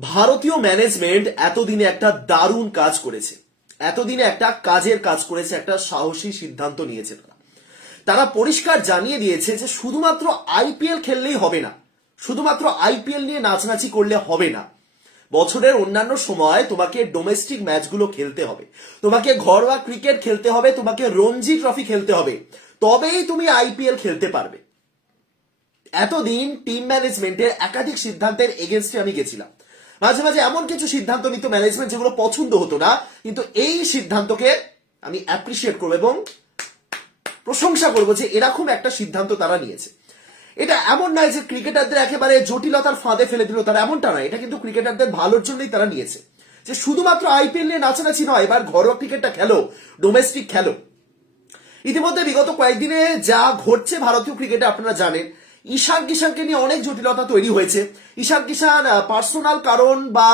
ভারতীয় ম্যানেজমেন্ট এতদিনে একটা দারুণ কাজ করেছে। এতদিনে একটা কাজের কাজ করেছে, একটা সাহসী সিদ্ধান্ত নিয়েছে তারা। তারা পরিষ্কার জানিয়ে দিয়েছে যে শুধুমাত্র আইপিএল খেললেই হবে না। শুধুমাত্র আইপিএল নিয়ে নাচানাচি করলে হবে না। বছরের অন্যান্য সময় তোমাকে ডোমেস্টিক ম্যাচগুলো খেলতে হবে। তোমাকে ঘরোয়া ক্রিকেট খেলতে হবে, তোমাকে রঞ্জি ট্রফি খেলতে হবে। তবেই তুমি আইপিএল খেলতে পারবে। এতদিন টিম ম্যানেজমেন্টের একাধিক সিদ্ধান্তের এগেনস্টে আমি গেছিলাম। মাঝে মাঝে এমন কিছু সিদ্ধান্ত নিত ম্যানেজমেন্ট যেগুলো পছন্দ হতো না, কিন্তু এই সিদ্ধান্তকে আমি অ্যাপ্রিসিয়েট করব এবং প্রশংসা করব যে এরকম একটা সিদ্ধান্ত তারা নিয়েছে। এটা এমন নয় যে ক্রিকেটারদের একেবারে জটিলতার ফাঁদে ফেলে দিল, তারা এমনটা নয়। এটা কিন্তু ক্রিকেটারদের ভালোর জন্যই তারা নিয়েছে। যে শুধুমাত্র আইপিএল নিয়ে নাচানাচি নয়, এবার ঘরোয়া ক্রিকেটটা খেলো ডোমেস্টিক খেলো। ইতিমধ্যে বিগত কয়েকদিনে যা ঘটছে ভারতীয় ক্রিকেটে আপনারা জানেন ঈশান কিষানকে নিয়ে অনেক জটিলতা তৈরি হয়েছে। ঈশান কিষান পার্সোনাল কারণ বা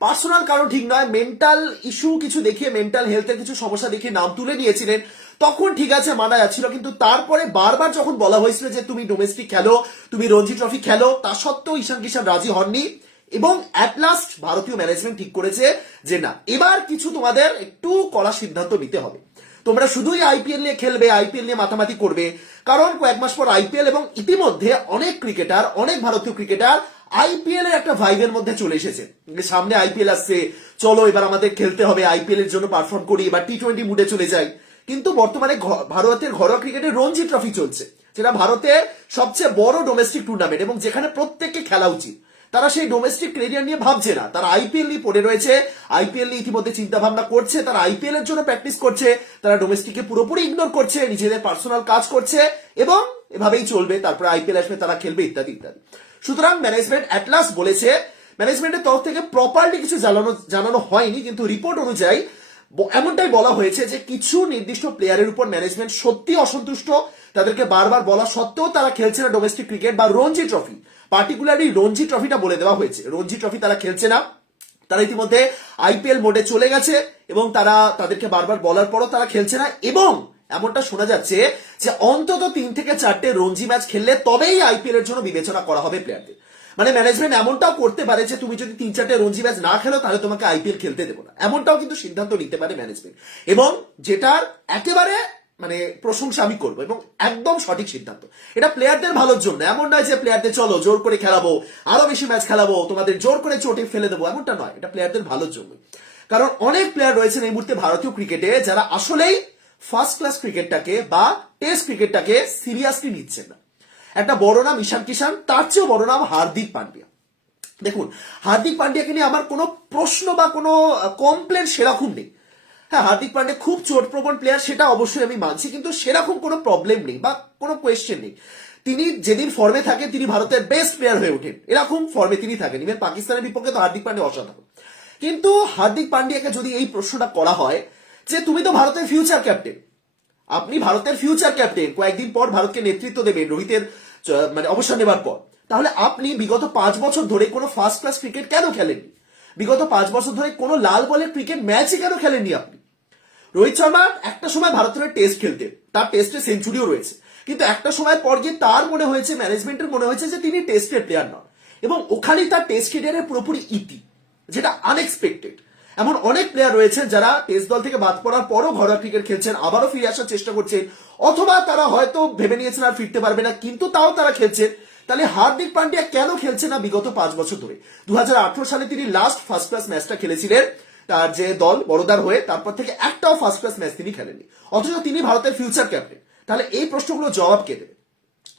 পার্সোনাল কারণ ঠিক নয় মেন্টাল ইস্যু কিছু দেখিয়ে মেন্টাল হেলথের কিছু সমস্যা দেখিয়ে নাম তুলে নিয়েছিলেন। তখন ঠিক আছে, মানা যাচ্ছিল, কিন্তু তারপরে বারবার যখন বলা হয়েছিল যে তুমি ডোমেস্টিক খেলো, তুমি রঞ্জি ট্রফি খেলো, তা সত্ত্বেও ঈশান কিষান রাজি হননি এবং অ্যাট লাস্ট ভারতীয় ম্যানেজমেন্ট ঠিক করেছে যে না, এবার কিছু তোমাদের একটু কড়া সিদ্ধান্ত নিতে হবে। তোমরা শুধুই আইপিএল নিয়ে খেলবে আইপিএল নিয়ে মাথামাতি করবে। কারণ কয়েক মাস পর আইপিএল এবং ইতিমধ্যে অনেক ক্রিকেটার, অনেক ভারতীয় ক্রিকেটার আইপিএল এর একটা ভাইবের মধ্যে চলে এসেছে। সামনে আইপিএল আসছে, চলো এবার আমাদের খেলতে হবে আইপিএল এর জন্য পারফর্ম করি, এবার টি টোয়েন্টি মুডে চলে যাই। কিন্তু বর্তমানে ভারতের ঘরোয়া ক্রিকেটে রঞ্জি ট্রফি চলছে, যেটা ভারতের সবচেয়ে বড় ডোমেস্টিক টুর্নামেন্ট এবং যেখানে প্রত্যেককে খেলা উচিত। তারা সেই ডোমেস্টিক ক্যারিয়ার নিয়ে ভাবছে না। তারা আইপিএল নিয়ে পড়ে রয়েছে। আইপিএল নিয়ে ইতিমধ্যে চিন্তা ভাবনা করছে। তারা আইপিএল এর জন্য প্র্যাকটিস করছে। তারা ডোমেস্টিককে পুরোপুরি ইগনোর করছে। নিজেদের পার্সোনাল কাজ করছে এবং এভাবেই চলবে। তারপরে আইপিএল আসবে, তারা খেলবে ইত্যাদি ইত্যাদি। সুতরাং ম্যানেজমেন্ট অ্যাটলাস বলেছে ম্যানেজমেন্টের তরফ থেকে প্রপারলি কিছু জানানো জানানো হয়নি, কিন্তু রিপোর্ট অনুযায়ী এমনটাই বলা হয়েছে যে কিছু নির্দিষ্ট প্লেয়ারের উপর ম্যানেজমেন্ট সত্যি অসন্তুষ্ট। তাদেরকে বারবার বলা সত্ত্বেও তারা খেলছে না ডোমেস্টিক ক্রিকেট বা রঞ্জি ট্রফি পার্টিকুলারলি রঞ্জি ট্রফিটা বলে দেওয়া হয়েছে। রঞ্জি ট্রফি তারা খেলছে না। তারা ইতিমধ্যে আইপিএল মোডে চলে গেছে এবং তারা তাদেরকে বারবার বলার পরও তারা খেলছে না এবং এমনটা শোনা যাচ্ছে যে অন্তত তিন থেকে চারটে রঞ্জি ম্যাচ খেললে তবেই আইপিএল এর জন্য বিবেচনা করা হবে প্লেয়ারদের মানে ম্যানেজমেন্ট এমনটাও করতে পারে যে তুমি যদি তিন চারটে রঞ্জি ম্যাচ না খেলো, তাহলে তোমাকে আইপিএল খেলতে দেবো না। এমনটাও কিন্তু সিদ্ধান্ত নিতে পারে ম্যানেজমেন্ট এবং যেটার একেবারে মানে প্রশংসা আমি করব এবং একদম সঠিক সিদ্ধান্ত। এটা প্লেয়ারদের ভালোর জন্য। এমন নয় যে প্লেয়ারদের চলো জোর করে খেলাবো, আরও বেশি ম্যাচ খেলাবো, তোমাদের জোর করে চোটে ফেলে দেবো, এমনটা নয়। এটা প্লেয়ারদের ভালোর জন্য কারণ অনেক প্লেয়ার রয়েছেন এই মুহূর্তে ভারতীয় ক্রিকেটে যারা আসলেই ফার্স্ট ক্লাস ক্রিকেটটাকে বা টেস্ট ক্রিকেটটাকে সিরিয়াসলি নিচ্ছেন না। একটা বড় নাম ঈশান কিষান তার চেয়েও বড় নাম হার্দিক পান্ডিয়া। দেখুন, হার্দিক পান্ডিয়াকে নিয়ে আমার কোনো প্রশ্ন বা কোনো কমপ্লেন সেরকম নেই। হ্যাঁ হার্দিক পান্ডে খুব চোট প্রবণ প্লেয়ার সেটা অবশ্যই আমি মানছি, কিন্তু সেরকম কোনো প্রবলেম নেই বা কোনো কোয়েশ্চেন নেই। তিনি যেদিন ফর্মে থাকেন, তিনি ভারতের বেস্ট প্লেয়ার হয়ে ওঠেন। এরকম ফর্মে তিনি থাকেন। ইভেন পাকিস্তানের বিপক্ষে তো হার্দিক পান্ডে অসাধারণ। কিন্তু হার্দিক পান্ডিয়াকে যদি এই প্রশ্নটা করা হয় যে, তুমি তো ভারতের ফিউচার ক্যাপ্টেন আপনি ভারতের ফিউচার ক্যাপ্টেন কয়েকদিন পর ভারতকে নেতৃত্ব দেবেন রোহিতের মানে অবসর নেবার পর। তাহলে আপনি বিগত পাঁচ বছর ধরে কোনো ফার্স্ট ক্লাস ক্রিকেট কেন খেলেননি? বিগত পাঁচ বছর ধরে কোনো লাল বলের ক্রিকেট ম্যাচই কেন খেলেননি আপনি? রোহিত শর্মা একটা সময় ভারতের টেস্ট খেলতে। তার টেস্টে সেঞ্চুরিও রয়েছে। কিন্তু একটা সময় পর গিয়ে তার মনে হয়েছে ম্যানেজমেন্টের মনে হয়েছে যে তিনি টেস্টের প্লেয়ার নন। এবং ওখানেই তার টেস্ট ক্যারিয়ারের পুরোপুরি ইতি, যেটা আনএক্সপেক্টেড এমন অনেক প্লেয়ার রয়েছে যারা টেস্ট দল থেকে বাদ পড়ার পরও ঘরোয়া ক্রিকেট খেলছেন, আবারও ফিরে আসার চেষ্টা করছেন, অথবা তারা হয়তো ভেবে নিয়েছেন আর ফিরতে পারবে না, কিন্তু তাও তারা খেলছেন। তাহলে হার্দিক পান্ডিয়া কেন খেলছে না বিগত পাঁচ বছর ধরে? দু হাজার আঠারো সালে তিনি লাস্ট ফার্স্ট ক্লাস ম্যাচটা খেলেছিলেন। তার যে দল, বড়দার হয়ে তারপর থেকে একটাও ফার্স্ট ক্লাস ম্যাচ তিনি খেলেনি অথচ তিনি ভারতের ফিউচার ক্যাপ্টেন তাহলে এই প্রশ্নগুলো জবাব কে দেবে?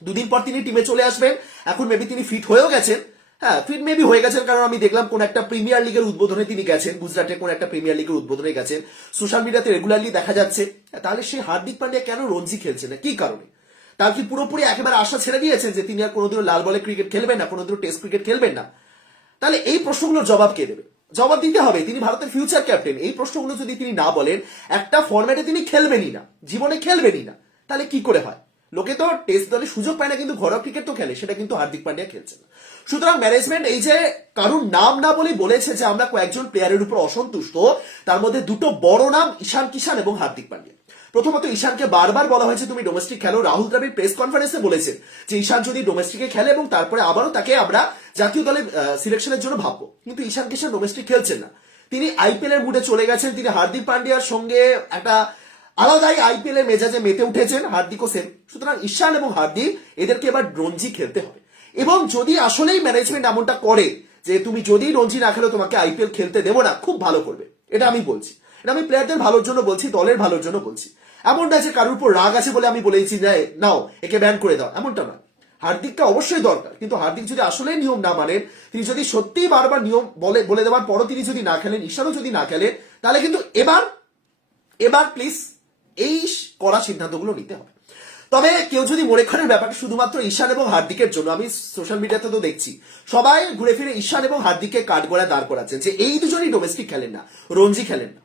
দুদিন পর তিনি টিমে চলে আসবেন, এখন মেবি তিনি ফিট হয়েও গেছেন। হ্যাঁ ফিট মেবি হয়ে গেছেন কারণ আমি দেখলাম কোন একটা প্রিমিয়ার লিগের উদ্বোধনে তিনি গেছেন গুজরাটের কোন একটা প্রিমিয়ার লিগের উদ্বোধনে গেছেন। সোশ্যাল মিডিয়াতে রেগুলারলি দেখা যাচ্ছে। তাহলে সেই হার্দিক পান্ডিয়া কেন রঞ্জি খেলছে না? কি কারণে? তার কি পুরোপুরি একেবারে আশা ছেড়ে দিয়েছেন যে তিনি আর কোনোদিনও লাল বলে ক্রিকেট খেলবেন না, কোনোদিনও টেস্ট ক্রিকেট খেলবেন না? তাহলে এই প্রশ্নগুলোর জবাব কে দেবে? জবাব দিতে হবে। তিনি ভারতের ফিউচার ক্যাপ্টেন এই প্রশ্নগুলো যদি তিনি না বলেন, একটা ফরম্যাটে তিনি খেলবেনই না। জীবনে খেলবেনই না। তাহলে কি করে হয়? লোকে তো টেস্ট দলে সুযোগ পায় না, কিন্তু ঘরোয়া ক্রিকেট তো খেলে। সেটা কিন্তু হার্দিক পান্ডিয়া খেলছে না সুতরাং ম্যানেজমেন্ট এই যে কারুর নাম না বলে বলেছে যে আমরা কয়েকজন প্লেয়ারের উপর অসন্তুষ্ট, তার মধ্যে দুটো বড় নাম ঈশান কিষান এবং হার্দিক পান্ডিয়া। প্রথমত ঈশানকে বারবার বলা হয়েছে, তুমি ডোমেস্টিক খেলো। রাহুল দ্রাবিড় প্রেস কনফারেন্সে বলেছেন যে, ঈশান যদি ডোমেস্টিকে খেলে এবং তারপরে আবারও তাকে আমরা জাতীয় দলে সিলেকশনের জন্য ভাববো। কিন্তু ঈশান কিষান ডোমেস্টিক খেলছেন না। তিনি আইপিএল এর মুডে চলে গেছেন, তিনি হার্দিক পান্ডিয়ার সঙ্গে একটা আলাদাই আইপিএল এর মেজাজে মেতে উঠেছেন হার্দিকও সেম সুতরাং ঈশান এবং হার্দিক এদেরকে এবার রঞ্জি খেলতে হবে। এবং যদি আসলেই ম্যানেজমেন্ট এমনটা করে যে, তুমি যদি রঞ্জি না খেলো, তোমাকে আইপিএল খেলতে দেবো না। খুব ভালো করবে। এটা আমি বলছি। এটা আমি প্লেয়ারদের ভালোর জন্য বলছি, দলের ভালোর জন্য বলছি। এমন না যে কারোর উপর রাগ আছে বলে আমি বলেছি নাও, একে ব্যান করে দাও। এমনটা না হার্দিকটা অবশ্যই দরকার। কিন্তু হার্দিক যদি আসলে নিয়ম না মানেন তিনি যদি সত্যিই বারবার নিয়ম বলে বলে দেওয়ার পরও তিনি যদি না খেলেন, ঈশানও যদি না খেলেন তাহলে কিন্তু এবার এবার প্লিজ এই করা সিদ্ধান্তগুলো নিতে হবে। তবে কেউ যদি মনে করেন ব্যাপারটা শুধুমাত্র ঈশান এবং হার্দিকের জন্য, আমি সোশ্যাল মিডিয়াতে তো দেখছি, সবাই ঘুরে ফিরে ঈশান এবং হার্দিককে কাঠ গড়ায় দাঁড় করাচ্ছেন যে, এই দুজনই ডোমেস্টিক খেলেন না, রঞ্জি খেলেন না।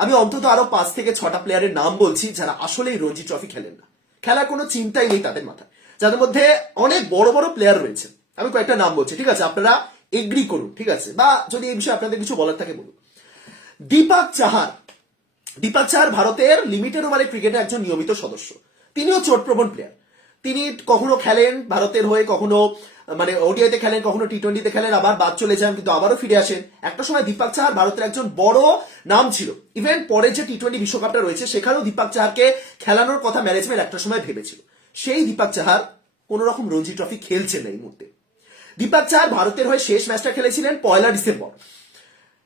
আমি অন্তত আরও পাঁচ থেকে ছটা প্লেয়ারের নাম বলছি যারা আসলেই রঞ্জি ট্রফি খেলেন না। খেলার কোনো চিন্তাই নেই তাদের মাথায়। যাদের মধ্যে অনেক বড় বড় প্লেয়ার রয়েছে। আমি কয়েকটা নাম বলছি, ঠিক আছে? আপনারা এগ্রি করুন, ঠিক আছে? বা যদি এই বিষয়ে আপনাদের কিছু বলার থাকে বলুন। দীপক চাহার। দীপক চাহার ভারতের লিমিটেড ওভারে ক্রিকেটের একজন নিয়মিত সদস্য। তিনিও চোটপ্রবণ প্লেয়ার তিনি কখনো খেলেন ভারতের হয়ে, কখনো মানে ওডিআইতে খেলেন, কখনো টি টোয়েন্টিতে খেলেন, আবার বাদ চলে যান, কিন্তু আবারও ফিরে আসেন। একটা সময় দীপক চাহার ভারতের একজন বড় নাম ছিল। ইভেন পরে যে টি টোয়েন্টি বিশ্বকাপটা রয়েছে, সেখানেও দীপক চাহারকে খেলানোর কথা ম্যানেজমেন্ট একটা সময় ভেবেছিল। সেই দীপক চাহার কোন রকম রঞ্জি ট্রফি খেলছেন না এই মুহূর্তে। দীপক চাহার ভারতের হয়ে শেষ ম্যাচটা খেলেছিলেন পয়লা ডিসেম্বর।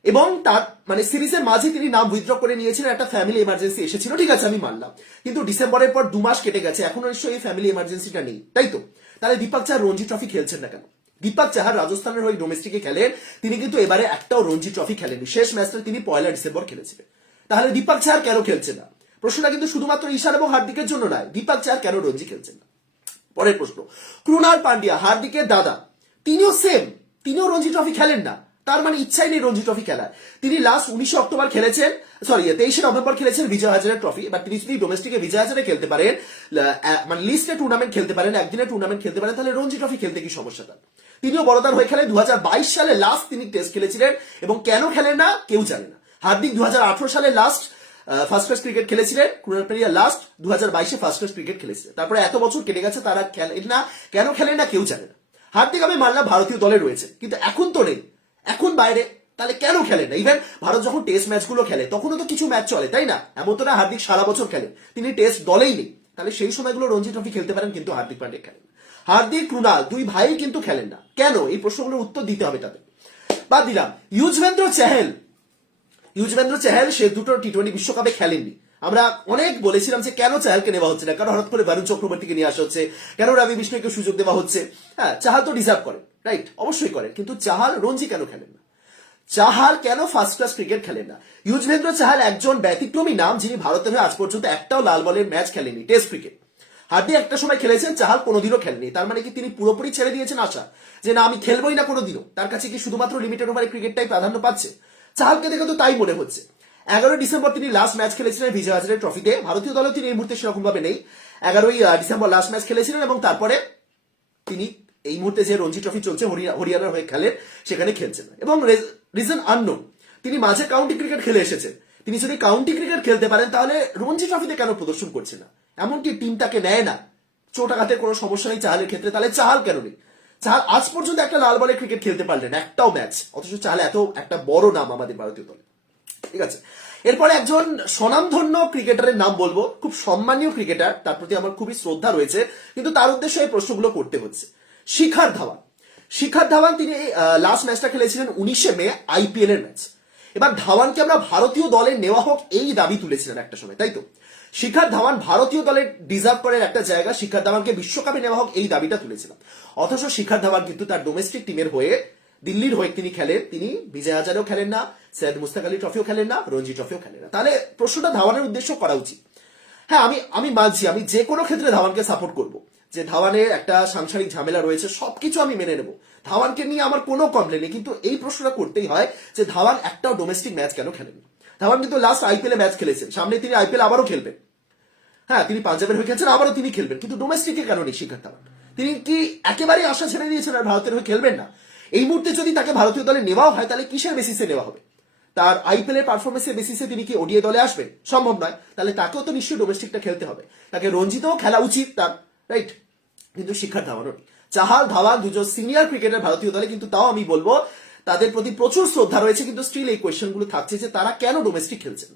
এবং তার মানে সিরিজের মাঝে তিনি নাম উইথড্র করে নিয়েছিলেন, একটা ফ্যামিলি এমার্জেন্সি এসেছিল, ঠিক আছে, আমি মানলাম। কিন্তু ডিসেম্বরের পর দু মাস কেটে গেছে, এখনও নিশ্চয়ই এই ফ্যামিলি এমার্জেন্সিটা নেই, তাই তো? তাহলে দীপক চাহার রঞ্জি ট্রফি খেলছেন না কেন? দীপক চাহার রাজস্থানের হয়ে ডোমেস্টিকে খেলেন, তিনি কিন্তু এবারে একটাও রঞ্জি ট্রফি খেলেননি, শেষ ম্যাচটা তিনি পয়লা ডিসেম্বর খেলেছিলেন। তাহলে দীপক চাহার কেন খেলছে না? প্রশ্নটা কিন্তু শুধুমাত্র ঈশান এবং হার্দিকের জন্য নয়, দীপক চাহার কেন রঞ্জি খেলছেন না? পরের প্রশ্ন ক্রুনাল পান্ডিয়া, হার্দিকের দাদা, তিনিও সেম তিনিও রঞ্জি ট্রফি খেলেন না। তার মানে ইচ্ছাই নেই রঞ্জি ট্রফি খেলার। তিনি লাস্ট উনিশে অক্টোবর খেলেছেন সরি তেইশে নভেম্বর খেলেছেন বিজয় হাজারের ট্রফি এবার তিনি যদি ডোমেস্টিকে বিজয় হাজারে খেলতে পারেন মানে লিস্টে টুর্নামেন্ট খেলতে পারেন একদিনে টুর্নামেন্ট খেলতে পারেন, তাহলে রঞ্জি ট্রফি খেলতে কি সমস্যা তার তিনিও বড়দার হয়ে খেলেন। দু সালে লাস্ট তিনি টেস্ট খেলেছিলেন এবং কেন খেলেন না, কেউ জানে না। হার্দিক দু হাজার আঠারো সালে লাস্ট ফার্স্ট ক্লাস ক্রিকেট খেলেছিলেন কুনাল পেরিয়া লাস্ট দু হাজার বাইশে ফার্স্ট ক্লাস ক্রিকেট খেলেছিলেন। তারপরে এত বছর কেটে গেছে, তারা খেলেন না, কেন খেলেন না, কেউ জানে না। হার্দিক আমি মানলাম ভারতীয় দলে রয়েছে, কিন্তু এখন তো নেই। এখন বাইরে, তাহলে কেন খেলেন না? ইভেন ভারত যখন টেস্ট ম্যাচগুলো খেলে, তখনও তো কিছু ম্যাচ চলে, তাই না? এমন তো না হার্দিক সারা বছর খেলেন তিনি টেস্ট দলেই নেই। তাহলে সেই সময়গুলো রঞ্জি ট্রফি খেলতে পারেন, কিন্তু হার্দিক পান্ডে খেলেন হার্দিক ক্রুনাল দুই ভাই কিন্তু খেলেন না। কেন? এই প্রশ্নগুলোর উত্তর দিতে হবে তাদের। বাদ দিলাম। ইউজভেন্দ্র চেহেল। ইউজবেন্দ্র চেহেল, সে দুটো টি টোয়েন্টি বিশ্বকাপে খেলেননি। আমরা অনেক বলেছিলাম যে কেন চাহালকে নেওয়া হচ্ছে না? কেন হঠাৎ করে বরুণ চক্রবর্তীকে নিয়ে আসা হচ্ছে। কেন রবি বিষ্ণুকে সুযোগ দেওয়া হচ্ছে? হ্যাঁ চাহাল তো ডিজার্ভ করেন। রাইট অবশ্যই করেন, কিন্তু চাহাল রঞ্জি কেন খেলেন না? চাহাল কেন ফার্স্ট ক্লাস ক্রিকেট খেলেন না? ইউজভেন্দ্র চাহাল একজন ব্যতিক্রমী নাম যিনি ভারতের হয়ে আজ পর্যন্ত একটাও লাল বলের ম্যাচ খেলেনি টেস্ট ক্রিকেট হার্দি একটা সময় খেলেছেন, চাহাল কোনোদিনও খেলেনি তার মানে কি তিনি পুরোপুরি ছেড়ে দিয়েছেন আশা? যে না, আমি খেলবোই না কোনোদিনও। তার কাছে কি শুধুমাত্র লিমিটেড ওভারে ক্রিকেটটাই প্রাধান্য পাচ্ছে? চাহালকে দেখে তো তাই মনে হচ্ছে। এগারোই ডিসেম্বর তিনি লাস্ট ম্যাচ খেলেছিলেন বিজয় হাজারের ট্রফিতে ভারতীয় দলেও তিনি এই মুহূর্তে সেরকম ভাবে নেই। এগারোই ডিসেম্বর লাস্ট ম্যাচ খেলেছিলেন এবং তারপরে তিনি এই মুহূর্তে যে রঞ্জি ট্রফি চলছে হরিয়ানার হয়ে খেলেন সেখানে খেলছেন। এবং রিজন আননোন তিনি মাঝে কাউন্টি ক্রিকেট খেলে এসেছেন। তিনি যদি কাউন্টি ক্রিকেট খেলতে পারেন, তাহলে রঞ্জি ট্রফিতে কেন প্রদর্শন করছে না? এমনকি টিম তাকে নেয় না। চোট আঘাতের কোনো সমস্যা নেই চাহালের ক্ষেত্রে, তাহলে চাহাল কেন নেই? চাহাল আজ পর্যন্ত একটা লাল বলে ক্রিকেট খেলতে পারলেন, একটাও ম্যাচ অথচ চাহাল এত একটা বড় নাম আমাদের ভারতীয় দলে। ঠিক আছে? এরপরে একজন স্বনামধন্য ক্রিকেটারের নাম বলব, খুব সম্মানীয় ক্রিকেটার তার প্রতি আমার খুবই শ্রদ্ধা রয়েছে, কিন্তু তার উদ্দেশ্যে এই প্রশ্নগুলো করতে হচ্ছে। শিখার ধাওয়ান। শিখার ধাওয়ান তিনি লাস্ট ম্যাচটা খেলেছিলেন উনিশে মে আইপিএল এর ম্যাচ এবার ধাওয়ানকে আমরা ভারতীয় দলে নেওয়া হোক এই দাবি তুলেছিলেন একটা সময়, তাই তো? শিখার ধাওয়ান ভারতীয় দলে ডিজার্ভ করার একটা জায়গা শিখার ধাওয়ানকে বিশ্বকাপে নেওয়া হোক এই দাবিটা তুলেছিলাম অথচ শিখার ধাওয়ান কিন্তু তার ডোমেস্টিক টিমের হয়ে দিল্লির হয়ে তিনি খেলেন। তিনি বিজয় হাজারেও খেলেন না, সৈয়দ মুস্তাক আলী ট্রফিও খেলেন না, রঞ্জি ট্রফিও খেলেন না। তাহলে প্রশ্নটা ধাওয়ানের উদ্দেশ্য করা উচিত। হ্যাঁ আমি আমি মানছি, আমি যে কোনো ক্ষেত্রে ধাওয়ানকে সাপোর্ট করব। যে ধাওয়ানের একটা সাংসারিক ঝামেলা রয়েছে, সবকিছু আমি মেনে নেব। ধাওয়ানকে নিয়ে আমার কোনো কমপ্লেন নেই, কিন্তু এই প্রশ্নটা করতেই হয় যে ধাওয়ান একটাও ডোমেস্টিক ম্যাচ কেন খেলেন? ধাওয়ান কিন্তু লাস্ট আইপিএল ম্যাচ খেলেছেন, সামনে তিনি আইপিএল আবারও খেলবেন। হ্যাঁ তিনি পাঞ্জাবের হয়ে খেলছেন, আবারও তিনি খেলবেন, কিন্তু ডোমেস্টিকে কেন নেই শিখার ধাওয়ান? তিনি কি একেবারেই আশা ছেড়ে দিয়েছেন আর ভারতের হয়ে খেলবেন না? এই মুহূর্তে যদি তাকে ভারতীয় দলে নেওয়া হয়, তাহলে কিসের বেসিসে নেওয়া হবে? তার আইপিএল এর পারফরমেন্সের বেসিসে তিনি কি ওডিআই দলে আসবেন? সম্ভব নয়। তাহলে তাকেও তো নিশ্চয়ই ডোমেস্টিকটা খেলতে হবে। তাকে রঞ্জিতও খেলা উচিত তার রাইট কিন্তু শিক্ষার ধাওয়ানও নেই। চাহাল ধাওয়ান দুজন সিনিয়র ক্রিকেটার ভারতীয় দলে, কিন্তু তাও আমি বলব, তাদের প্রতি প্রচুর শ্রদ্ধা রয়েছে, কিন্তু স্টিল এই কোয়েশ্চেনগুলো থাকছে যে তারা কেন ডোমেস্টিক খেলছেন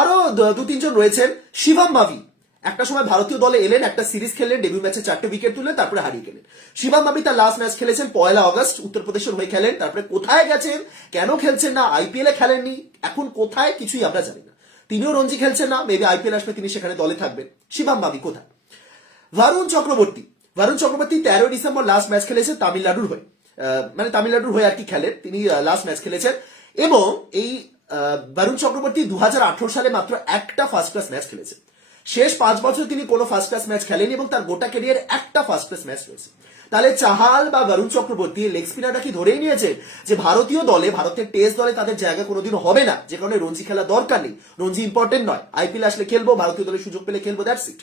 আরও দু তিনজন রয়েছেন, শিবম মাভি। একটা সময় ভারতীয় দলে এলেন, একটা সিরিজ খেললেন ডেবিউ ম্যাচে চারটে উইকেট তুললেন, তারপরে হারিয়ে গেলেন। শিবম মাভি তার লাস্ট ম্যাচ খেলেছেন, পয়লা অগস্ট উত্তরপ্রদেশের হয়ে খেলেন, তারপরে কোথায় গেছেন, কেন খেলছেন না আইপিএল এ খেলেননি, এখন কোথায় কিছুই আমরা জানি না। তিনিও রঞ্জি খেলছেন না মেবি আইপিএল আসবে, তিনি সেখানে দলে থাকবেন। শিবম মাভি কোথায়? ভারুণ চক্রবর্তী। ভারুণ চক্রবর্তী তেরোই ডিসেম্বর লাস্ট ম্যাচ খেলেছে তামিলনাড়ুর হয়ে। মানে তামিলনাড়ুর হয়ে আর কি খেলেন তিনি লাস্ট ম্যাচ খেলেছেন। এবং এই ভারুণ চক্রবর্তী দু সালে মাত্র একটা ফার্স্ট ক্লাস ম্যাচ খেলেছে। শেষ পাঁচ বছর তিনি কোনো ফার্স্ট ক্লাস ম্যাচ খেলেনি এবং তার গোটা ক্যারিয়ার একটা ফার্স্ট ক্লাস ম্যাচ রয়েছে। তাহলে চাহাল বা বরুণ চক্রবর্তী লেগ স্পিনারটা কি ধরেই নিয়েছে যে ভারতীয় দলে, ভারতের টেস্ট দলে তাদের জায়গা কোনোদিন হবে না। যে কারণে রঞ্জি খেলা দরকার নেই। রঞ্জি ইম্পর্টেন্ট নয়। আইপিএল আসলে খেলব, ভারতীয় দলে সুযোগ পেলে খেলব দ্যাটস ইট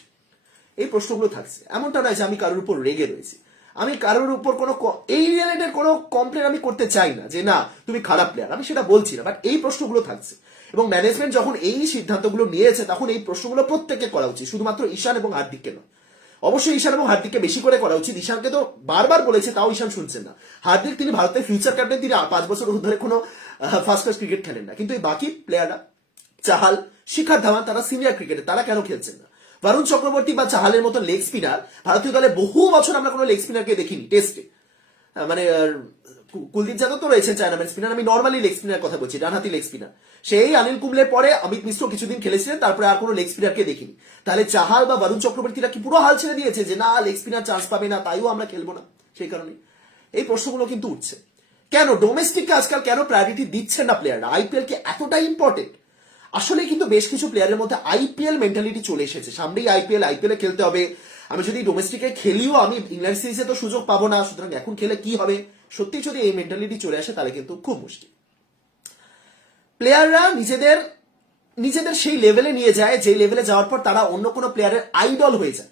এই প্রশ্নগুলো থাকছে। এমনটা নয় যে আমি কারোর উপর রেগে রয়েছি। আমি কারোর উপর কোনো এই রিলেটেড কোনো কমপ্লেন আমি করতে চাই না যে, না, তুমি খারাপ প্লেয়ার আমি সেটা বলছি না বাট এই প্রশ্নগুলো থাকছে। এবং ম্যানেজমেন্ট যখন এই সিদ্ধান্তগুলো নিয়েছে, তখন এই প্রশ্নগুলো প্রত্যেককে করা উচিত, শুধুমাত্র ঈশান এবং হার্দিককে নয়। অবশ্যই ঈশান এবং হার্দিককে বেশি করে করা উচিত। ঈশানকে তো বারবার বলেছে, তাও ঈশান শুনছেন না। হার্দিক, তিনি ভারতের ফিউচার ক্যাপ্টেন তিনি পাঁচ বছর ধরে কোনো ফার্স্ট ক্লাস ক্রিকেট খেলেন না। কিন্তু এই বাকি প্লেয়াররা চাহাল, শিখার ধাওয়ান, তারা সিনিয়র ক্রিকেটে তারা কেন খেলছেন না? বরুণ চক্রবর্তী বা চাহালের মতো লেগ স্পিনার ভারতীয় দলে বহু বছর আমরা কোনো লেগ স্পিনারকে দেখিনি টেস্টে মানে কুলদীপ যাদব তো রয়েছেন চায়নাম্যান স্পিনার আমি নর্মালি লেগ স্পিনার কথা বলছি, ডানহাতি লেগ স্পিনার সেই অনিল কুম্বলের পরে অমিত মিশ্র কিছুদিন খেলেছিলেন, তারপরে আর কোনো লেগ স্পিনারকে দেখিনি। তাহলে চাহাল বা বরুণ চক্রবর্তীরা কি পুরো হাল ছেড়ে দিয়েছে যে, না লেগ স্পিনার চান্স পাবে না, তাইও আমরা খেলব না সেই কারণে এই প্রশ্নগুলো কিন্তু উঠছে। কেন? ডোমেস্টিককে আজকাল কেন প্রায়োরিটি দিচ্ছেন না প্লেয়াররা আইপিএল কি এতটাই ইম্পর্টেন্ট আসলে কিন্তু বেশ কিছু প্লেয়ারের মধ্যে আইপিএল মেন্টালিটি চলে এসেছে। সামনেই আইপিএল আইপিএল খেলতে হবে। আমি যদি ডোমেস্টিকে খেলিও, আমি ইংল্যান্ড সিরিজে তো সুযোগ পাবো না। সুতরাং এখন খেলে কি হবে? সত্যি যদি এই মেন্টালিটি চলে আসে, তাহলে কিন্তু খুব মুশকিল। প্লেয়াররা নিজেদের নিজেদের সেই লেভেলে নিয়ে যায়। যে লেভেলে যাওয়ার পর তারা অন্য কোনো প্লেয়ারের আইডল হয়ে যায়।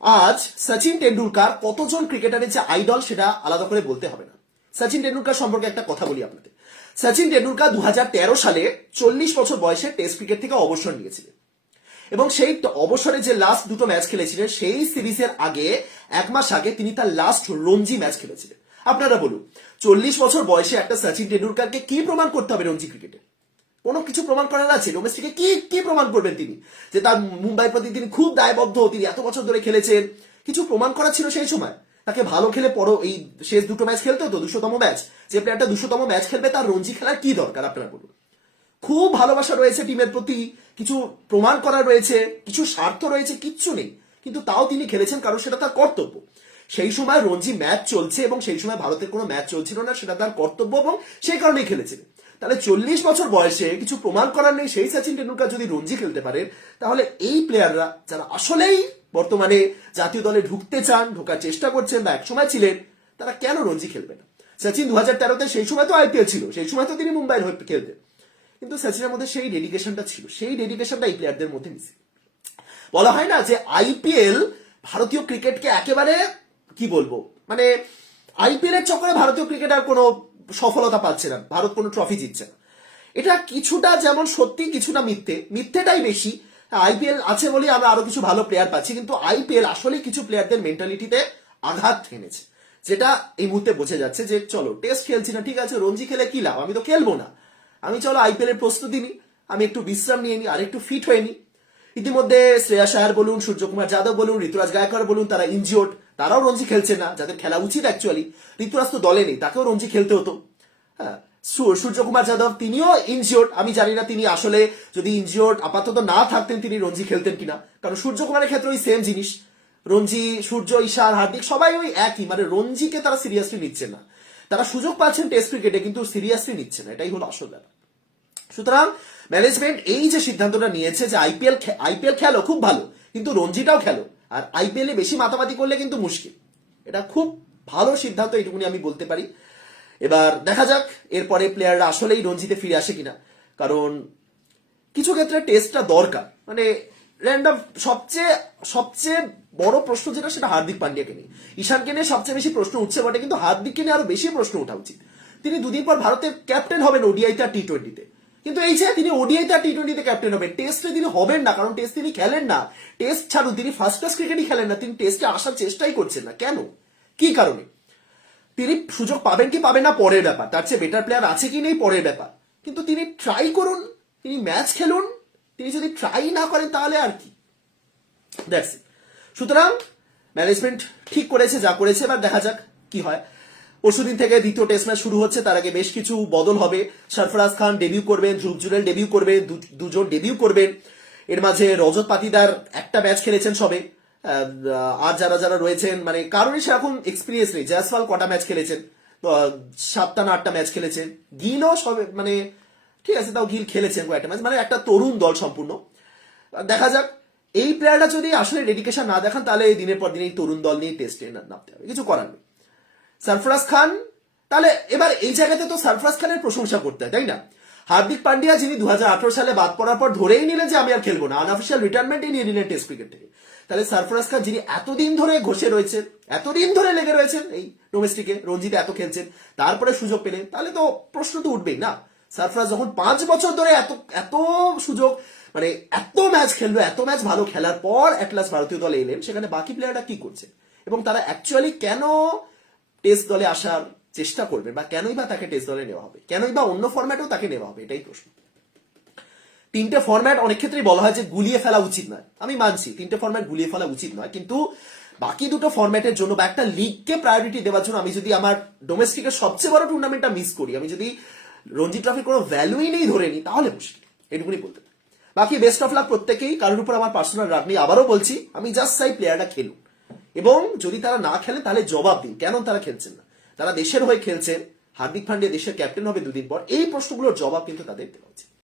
আজ সচিন টেন্ডুলকার কতজন ক্রিকেটারের যে আইডল সেটা আলাদা করে বলতে হবে না। সচিন টেন্ডুলকার সম্পর্কে একটা কথা বলি আপনাদের সচিন টেন্ডুলকার দু হাজার তেরো সালে চল্লিশ বছর বয়সে টেস্ট ক্রিকেট থেকে অবসর নিয়েছিলেন। এবং সেই অবসরে যে লাস্ট দুটো ম্যাচ খেলেছিলেন, সেই সিরিজের আগে এক মাস আগে তিনি তার লাস্ট রঞ্জি ম্যাচ খেলেছিলেন। আপনারা বলুন, চল্লিশ বছর বয়সে একটা সচিন টেন্ডুলকারকে কি প্রমাণ করতে হবে রঞ্জি ক্রিকেটে? কোনো কিছু প্রমাণ করার আছে? ডোমেস্টিকে কি কি প্রমাণ করবেন তিনি? যে তার মুম্বাই প্রতি তিনি খুব দায়বদ্ধ, তিনি এত বছর ধরে খেলেছেন। কিছু প্রমাণ করা ছিল সেই সময়? তাকে ভালো খেলে পরও এই শেষ দুটো ম্যাচ খেলতে হতো দুশোতম ম্যাচ। যে প্লেয়ারটা দুশোতম ম্যাচ খেলবে, তার রঞ্জি খেলার কি দরকার আপনারা বলুন? খুব ভালোবাসা রয়েছে টিমের প্রতি, কিছু প্রমাণ করা রয়েছে, কিছু স্বার্থ রয়েছে, কিচ্ছু নেই। কিন্তু তাও তিনি খেলেছেন কারণ সেটা তার কর্তব্য। সেই সময় রঞ্জি ম্যাচ চলছে এবং সেই সময় ভারতের কোনো ম্যাচ চলছিল না, সেটা তার কর্তব্য এবং সেই কারণেই খেলেছিলেন তাহলে চল্লিশ বছর বয়সে কিছু প্রমাণ করার নেই, সেই সচিন টেন্ডুলকার যদি রঞ্জি খেলতে পারেন, তাহলে এই প্লেয়াররা যারা আসলেই বর্তমানে জাতীয় দলে ঢুকতে চান, ঢোকার চেষ্টা করছেন, বা একসময় ছিলেন, তারা কেন রঞ্জি খেলবে না? সচিন দু হাজার তেরোতে সেই সময় তো আইপিএল ছিল, সেই সময় তো তিনি মুম্বাইয়ের হয়ে খেলতেন। কিন্তু সচিনের মধ্যে সেই ডেডিকেশনটা ছিল, সেই ডেডিকেশনটা এই প্লেয়ারদের মধ্যে মিশে বলা হয় না যে আইপিএল ভারতীয় ক্রিকেটকে একেবারে, কি বলব মানে আইপিএল এর চক্করে ভারতীয় ক্রিকেট আর কোনো সফলতা পাচ্ছে না, ভারত কোনো ট্রফি জিতছে না। এটা কিছুটা যেমন সত্যি, কিছুটা মিথ্যে, মিথ্যেটাই বেশি আইপিএল আছে বলে আমরা আরও কিছু ভালো প্লেয়ার পাচ্ছি, কিন্তু আইপিএল আসলে কিছু প্লেয়ারদের মেন্টালিটিতে আঘাত এনেছে যেটা এই মুহূর্তে বোঝা যাচ্ছে যে, চলো টেস্ট খেলছি না, ঠিক আছে, রঞ্জি খেলে কি লাভ? আমি তো খেলব না। আমি চলো আইপিএল এর প্রস্তুতি নিই, আমি একটু বিশ্রাম নিয়ে নিই আর একটু ফিট হয়ে নিই। ইতিমধ্যে শ্রেয়া শায়ার বলুন, সূর্যকুমার যাদব বলুন, ঋতুরাজ গায়কর বলুন, তারা ইনজিওর্ড তারাও রঞ্জি খেলছে না, যাদের খেলা উচিত অ্যাকচুয়ালি ঋতুরাজ তো দলে নেই, তাকেও রঞ্জি খেলতে হতো। হ্যাঁ সূর্যকুমার যাদব, তিনিও ইনজিওর্ড আমি জানি না তিনি আসলে যদি ইনজিওর্ড আপাতত না থাকতেন, তিনি রঞ্জি খেলতেন কিনা। কারণ সূর্যকুমারের ক্ষেত্রে ওই সেম জিনিস। রঞ্জি, সূর্য, ঈশান, হার্দিক, সবাই ওই একই। মানে রঞ্জিকে তারা সিরিয়াসলি নিচ্ছে না। তারা সুযোগ পাচ্ছেন টেস্ট ক্রিকেটে কিন্তু সিরিয়াসলি নিচ্ছে না। এটাই হলো আসল ব্যাপার। সুতরাং ম্যানেজমেন্ট এই যে সিদ্ধান্তটা নিয়েছে যে আইপিএল আইপিএল খেলো, খুব ভালো। কিন্তু রঞ্জিটাও খেলো। আর আইপিএল এ বেশি মাতামাতি করলে কিন্তু মুশকিল। এটা খুব ভালো সিদ্ধান্ত, এইটুকুনি আমি বলতে পারি। এবার দেখা যাক এরপরে প্লেয়াররা আসলেই রঞ্জিতে ফিরে আসে কিনা। কারণ কিছু ক্ষেত্রে টেস্টটা দরকার। মানে র্যান্ডম সবচেয়ে সবচেয়ে বড় প্রশ্ন যেটা সেটা হার্দিক পান্ডিয়াকে নিয়ে। ঈশানকে নিয়ে সবচেয়ে বেশি প্রশ্ন উঠছে বটে কিন্তু হার্দিককে নিয়ে আরও বেশি প্রশ্ন ওঠা উচিত। তিনি দুদিন পর ভারতের ক্যাপ্টেন হবেন ওডিআইতে আর টি টোয়েন্টিতে কিন্তু এই যে তিনি ওডিআইতে আর টি টোয়েন্টিতে ক্যাপ্টেন হবেন টেস্টে তিনি হবেন না, কারণ টেস্ট তিনি খেলেন না। টেস্ট ছাড়ুন তিনি ফার্স্ট ক্লাস ক্রিকেটই খেলেন না, তিনি টেস্টে আসার চেষ্টাই করছেন না। কেন? কি কারণে? তিনি সুযোগ পাবেন কি পাবেন না, পরের ব্যাপার। তার চেয়ে বেটার প্লেয়ার আছে কি নেই, পরের ব্যাপার। কিন্তু তিনি ট্রাই করুন, তিনি ম্যাচ খেলুন, তিনি যদি ট্রাই না করেন তাহলে আর কি। দ্যাটস সুতরাং ম্যানেজমেন্ট ঠিক করেছে, যা করেছে, এবার দেখা যাক কি হয়। পরশুদিন থেকে দ্বিতীয় টেস্ট ম্যাচ শুরু হচ্ছে, তার আগে বেশ কিছু বদল হবে। সরফরাজ খান ডেবিউ করবেন, ধ্রুব জুরেল ডেবিউ করবেন দুজন ডেবিউ করবেন। এর মাঝে রজত পাতিদার একটা ম্যাচ খেলেছেন সবে। আর যারা যারা রয়েছেন মানে কারণে সেরকম এক্সপিরিয়েন্স নেই। জয়সওয়াল কটা ম্যাচ খেলেছেন? সাতটা না আটটা ম্যাচ খেলেছেন? গিলও সবে মানে ঠিক আছে, তাও গিল খেলেছেন কয়েকটা ম্যাচ মানে একটা তরুণ দল সম্পূর্ণ। দেখা যাক, এই প্লেয়ারটা যদি আসলে ডেডিকেশন না দেখান, তাহলে এই দিনের পর দিন এই তরুণ দল নিয়ে টেস্টে নামতে হবে। কিছু করার নেই। সরফরাজ খান, তাহলে এবার এই জায়গাতে তো সরফরাজ খানের প্রশংসা করতে হয়, তাই না? হার্দিক পান্ডিয়া, যিনি দু হাজার আঠারো সালে বাদ পড়ার পর ধরেই নিলেন যে আমি আর খেলব না। আনঅফিসিয়াল রিটায়ারমেন্টই নিয়ে নিলেন টেস্ট ক্রিকেট থেকে। তাহলে সরফরাজ খান যিনি এতদিন ধরে ঘষে রয়েছেন এতদিন ধরে লেগে রয়েছেন এই ডোমেস্টিকে রঞ্জিতে এত খেলছেন, তারপরে সুযোগ পেলেন, তাহলে তো প্রশ্ন তো উঠবেই না। সারফরাজ যখন পাঁচ বছর ধরে এত এত সুযোগ মানে এত ম্যাচ খেললো, এত ম্যাচ ভালো খেলার পর অ্যাটলাস ভারতীয় দলে এলেন, সেখানে বাকি প্লেয়াররা কি করছে? এবং তারা অ্যাকচুয়ালি কেন টেস্ট দলে আসার চেষ্টা করবে, বা কেনই বা তাকে টেস্ট দলে নেওয়া হবে? কেনই বা অন্য ফরম্যাটেও তাকে নেওয়া হবে? এটাই প্রশ্ন। তিনটে ফরম্যাট অনেক ক্ষেত্রেই বলা হয় যে গুলিয়ে ফেলা উচিত নয়। আমি মানছি, তিনটে ফরম্যাট গুলিয়ে ফেলা উচিত নয়, কিন্তু বাকি দুটো ফরম্যাটের জন্য বা একটা লিগকে প্রায়োরিটি দেওয়ার জন্য আমি যদি আমার ডোমেস্টিকের সবচেয়ে বড় টুর্নামেন্টটা মিস করি, আমি যদি রঞ্জি ট্রফির কোনো ভ্যালুই নেই ধরে নিই, তাহলে মুশকিল। এটুকুনি বলতে। বাকি বেস্ট অফ লাক প্রত্যেকেই, কারোর উপর আমার পার্সোনাল রাগ নেই, আবারও বলছি, আমি জাস্ট চাই প্লেয়াররা খেলুন। এবং যদি তারা না খেলে, তাহলে জবাব দিন, কেন তারা খেলছেন না? তারা দেশের হয়ে খেলছেন, হার্দিক পান্ডিয়া দেশের ক্যাপ্টেন হবে দুদিন পর, এই প্রশ্নগুলোর জবাব কিন্তু তাদের দেওয়া উচিত।